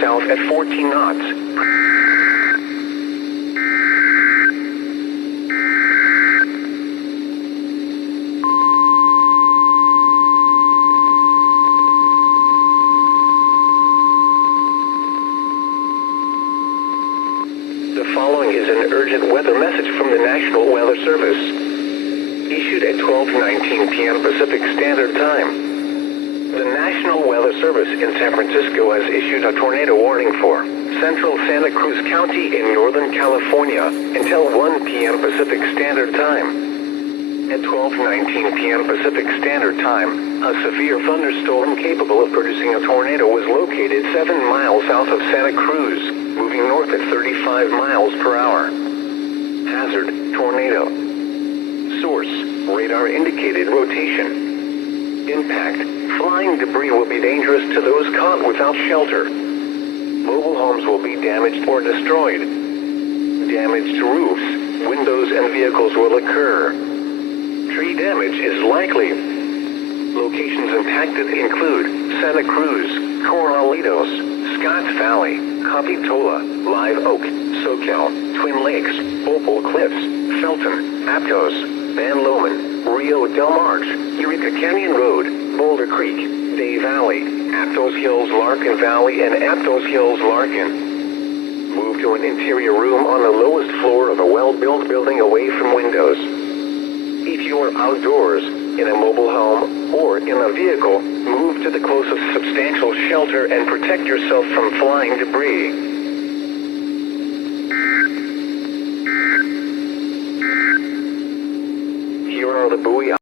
south at 14 knots. The following is an urgent weather message from the National Weather Service, issued at 12:19 p.m. Pacific Standard Time. The National Weather Service in San Francisco has issued a tornado warning for central Santa Cruz County in Northern California until 1 p.m. Pacific Standard Time. At 12:19 p.m. Pacific Standard Time, a severe thunderstorm capable of producing a tornado was located 7 miles south of Santa Cruz, moving north at 35 miles per hour. Hazard, tornado. Source, radar indicated rotation. Impact, flying debris will be dangerous to those caught without shelter. Mobile homes will be damaged or destroyed. Damage to roofs, windows, and vehicles will occur. Tree damage is likely. Locations impacted include Santa Cruz, Corralitos, Scotts Valley, Capitola, Live Oak, Soquel, Twin Lakes, Opal Cliffs, Felton, Aptos, Van Loman, Rio Del Mar, Eureka Canyon Road, Boulder Creek, Day Valley, Aptos Hills Larkin Valley, and Aptos Hills Larkin. Move to an interior room on the lowest floor of a well-built building away from windows. If you are outdoors, in a mobile home, or in a vehicle, move to the closest substantial shelter and protect yourself from flying debris.